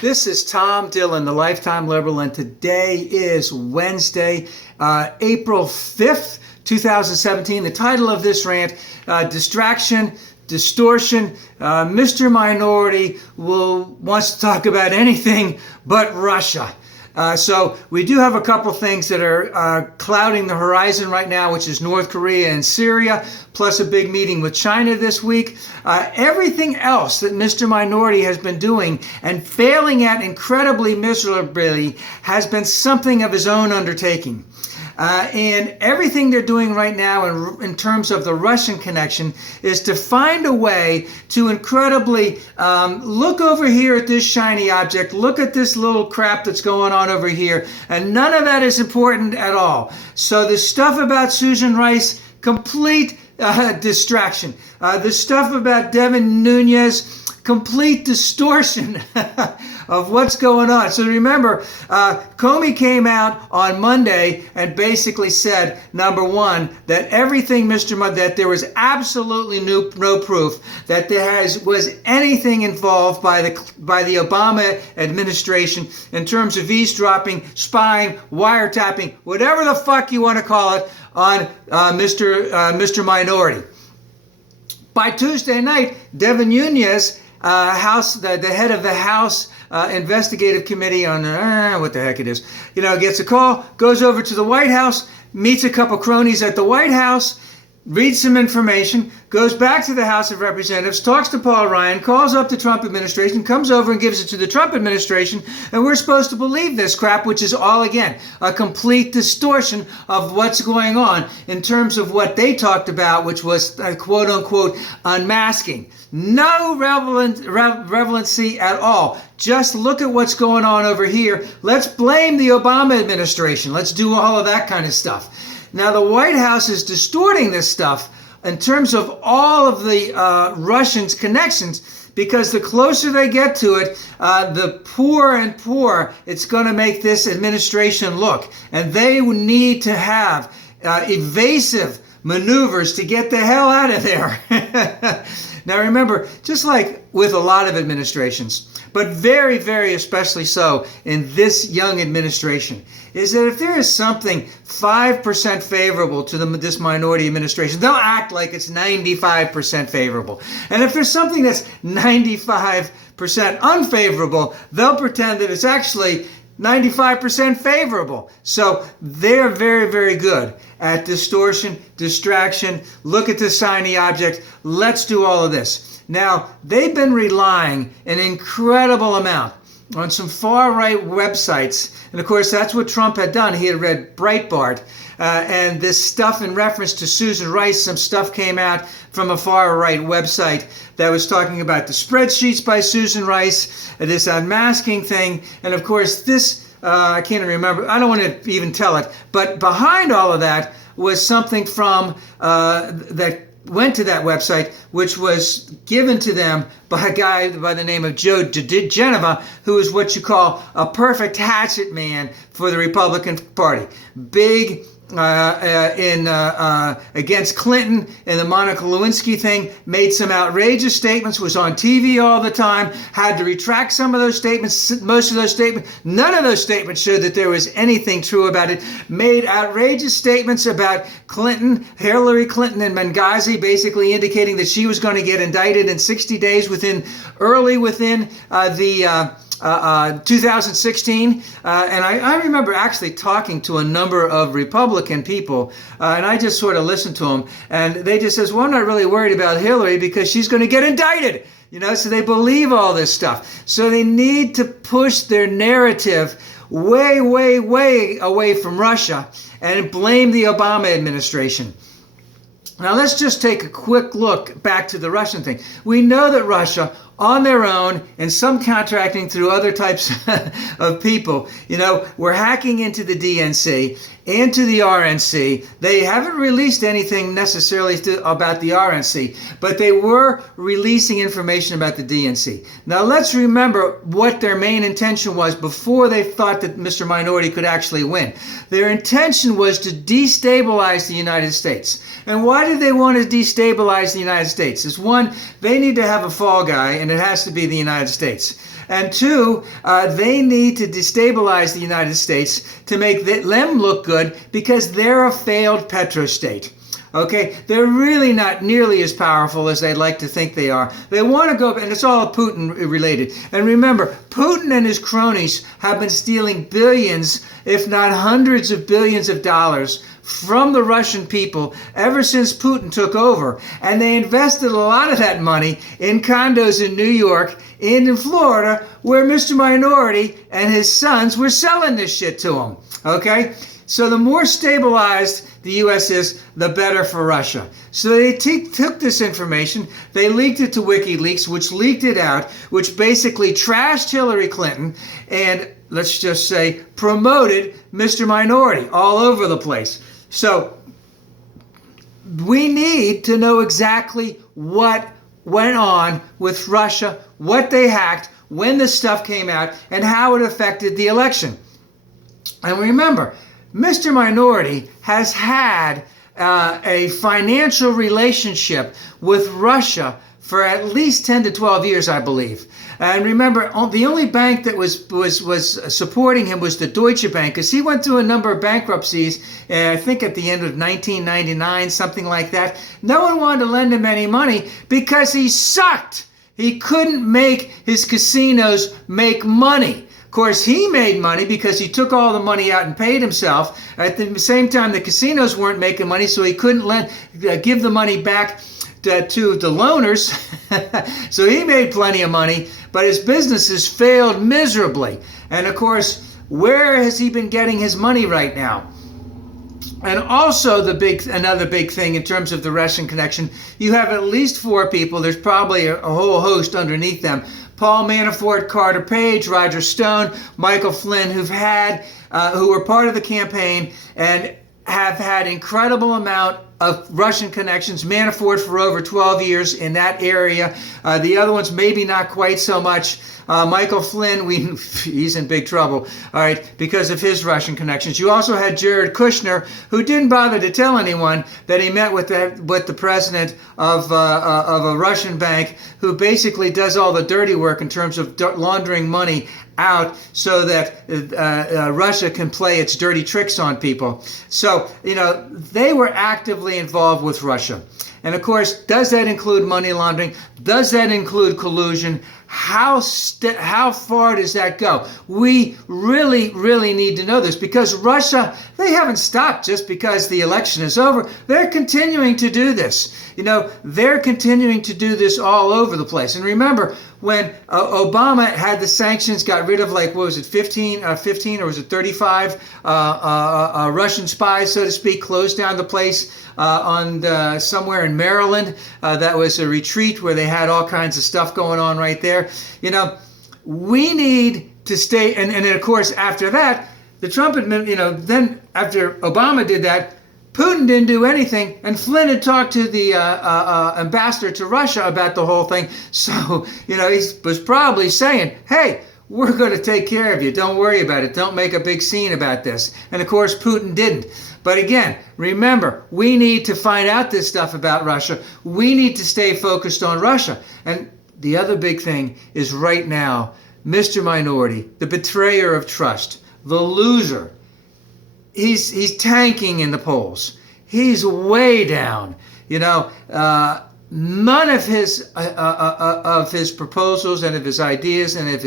This is Tom Dillon, the Lifetime Liberal, and today is Wednesday, April 5th, 2017. The title of this rant, Distraction, Distortion. Mr. Minority wants to talk about anything but Russia. So we do have a couple things that are clouding the horizon right now, which is North Korea and Syria, plus a big meeting with China this week. Everything else that Mr. Minority has been doing and failing at incredibly miserably has been something of his own undertaking. And everything they're doing right now in terms of the Russian connection is to find a way to incredibly look over here at this shiny object, look at this little crap that's going on over here, and none of that is important at all. So the stuff about Susan Rice, complete distraction. The stuff about Devin Nunes, complete distortion of what's going on. So remember, Comey came out on Monday and basically said, number one, that everything that there was absolutely no proof that there was anything involved by the Obama administration in terms of eavesdropping, spying, wiretapping, whatever the fuck you want to call it, on Mr. Minority. By Tuesday night, Devin Nunes, the head of the House Investigative Committee on what the heck it is, gets a call, goes over to the White House, meets a couple cronies at the White House, reads some information, goes back to the House of Representatives, talks to Paul Ryan, calls up the Trump administration, comes over and gives it to the Trump administration, and we're supposed to believe this crap, which is all, again, a complete distortion of what's going on in terms of what they talked about, which was quote-unquote unmasking. No relevancy at all. Just look at what's going on over here. Let's blame the Obama administration. Let's do all of that kind of stuff. Now, the White House is distorting this stuff in terms of all of the Russians' connections, because the closer they get to it, the poorer and poorer it's going to make this administration look. And they need to have evasive maneuvers to get the hell out of there. Now, remember, just like with a lot of administrations, but very, very especially so in this young administration, is that if there is something 5% favorable to this minority administration, they'll act like it's 95% favorable. And if there's something that's 95% unfavorable, they'll pretend that it's actually 95% favorable. So they're very, very good at distortion, distraction. Look at this shiny object. Let's do all of this. Now, they've been relying an incredible amount on some far-right websites. And of course, that's what Trump had done. He had read Breitbart. And this stuff in reference to Susan Rice, some stuff came out from a far-right website that was talking about the spreadsheets by Susan Rice, this unmasking thing. And of course, this, I can't remember, I don't want to even tell it, but behind all of that was something from that went to that website, which was given to them by a guy by the name of Joe Genova, who is what you call a perfect hatchet man for the Republican Party. Big against Clinton and the Monica Lewinsky thing, made some outrageous statements, was on TV all the time, had to retract some of those statements, most of those statements. None of those statements showed that there was anything true about it. Made outrageous statements about Clinton, Hillary Clinton and Benghazi, basically indicating that she was going to get indicted in 60 days within 2016, and I remember actually talking to a number of Republican people, and I just sort of listened to them, and they just says, well, I'm not really worried about Hillary because she's going to get indicted, so they believe all this stuff. So they need to push their narrative way, way, way away from Russia and blame the Obama administration. Now, let's just take a quick look back to the Russian thing. We know that Russia, on their own, and some contracting through other types of people, were hacking into the DNC and to the RNC. They haven't released anything necessarily about the RNC, but they were releasing information about the DNC. Now, let's remember what their main intention was before they thought that Mr. Minority could actually win. Their intention was to destabilize the United States. And why did they want to destabilize the United States? Is one, they need to have a fall guy, and it has to be the United States. And two, they need to destabilize the United States to make them look good because they're a failed petrostate. Okay, they're really not nearly as powerful as they'd like to think they are. They want to go, and it's all Putin related. And remember, Putin and his cronies have been stealing billions, if not hundreds of billions of dollars from the Russian people ever since Putin took over. And they invested a lot of that money in condos in New York and in Florida, where Mr. Minority and his sons were selling this shit to them. Okay? So the more stabilized the U.S. is, the better for Russia. So they took this information, they leaked it to WikiLeaks, which leaked it out, which basically trashed Hillary Clinton and, let's just say, promoted Mr. Minority all over the place. So we need to know exactly what went on with Russia, what they hacked, when this stuff came out, and how it affected the election. And remember, Mr. Minority has had a financial relationship with Russia for at least 10 to 12 years, I believe. And remember, the only bank that was supporting him was the Deutsche Bank, because he went through a number of bankruptcies, I think at the end of 1999, something like that. No one wanted to lend him any money because he sucked. He couldn't make his casinos make money. Of course, he made money because he took all the money out and paid himself. At the same time, the casinos weren't making money, so he couldn't give the money back to the loaners. So he made plenty of money, but his businesses failed miserably. And of course, where has he been getting his money right now? And also another big thing in terms of the Russian connection, you have at least 4 people. There's probably a whole host underneath them. Paul Manafort, Carter Page, Roger Stone, Michael Flynn, who were part of the campaign and have had incredible amount of Russian connections. Manafort for over 12 years in that area. The other ones maybe not quite so much. Michael Flynn, he's in big trouble, all right, because of his Russian connections. You also had Jared Kushner, who didn't bother to tell anyone that he met with the president of a Russian bank, who basically does all the dirty work in terms of laundering money out so that Russia can play its dirty tricks on people. So, they were actively involved with Russia. And of course, does that include money laundering? Does that include collusion? How far does that go? We really, really need to know this, because Russia, they haven't stopped just because the election is over. They're continuing to do this. They're continuing to do this all over the place. And remember, when Obama had the sanctions, got rid of 15 or was it 35 Russian spies, so to speak, closed down the place on somewhere in Maryland. That was a retreat where they had all kinds of stuff going on right there. We need to stay, and then of course after that, the Trump administration, then after Obama did that, Putin didn't do anything, and Flynn had talked to the ambassador to Russia about the whole thing. So, he was probably saying, hey, we're going to take care of you. Don't worry about it. Don't make a big scene about this. And of course, Putin didn't. But again, remember, we need to find out this stuff about Russia. We need to stay focused on Russia. And the other big thing is right now, Mr. Minority, the betrayer of trust, the loser, he's tanking in the polls. He's way down. None of his proposals and of his ideas and of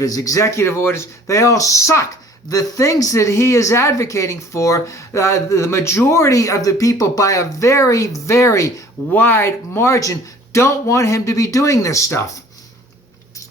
his executive orders, they all suck. The things that he is advocating for, the majority of the people by a very, very wide margin don't want him to be doing this stuff.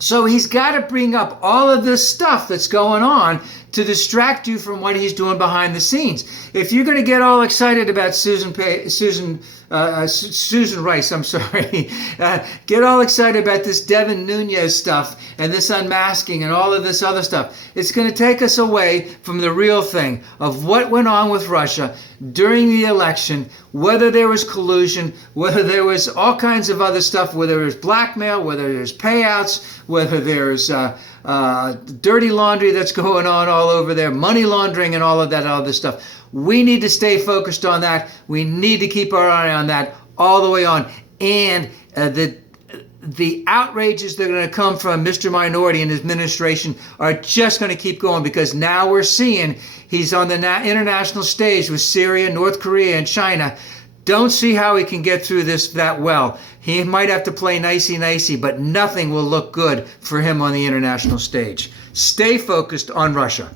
So he's got to bring up all of this stuff that's going on to distract you from what he's doing behind the scenes. If you're going to get all excited about Susan Rice, I'm sorry, get all excited about this Devin Nunes stuff and this unmasking and all of this other stuff, it's going to take us away from the real thing of what went on with Russia during the election, whether there was collusion, whether there was all kinds of other stuff, whether there's blackmail, whether there's payouts, whether there's dirty laundry that's going on all over there, money laundering and all of that other stuff. We need to stay focused on that. We need to keep our eye on that all the way on. And the outrages that are going to come from Mr. Minority and his administration are just going to keep going, because now we're seeing he's on the international stage with Syria, North Korea, and China. Don't see how he can get through this that well. He might have to play nicey-nicey, but nothing will look good for him on the international stage. Stay focused on Russia.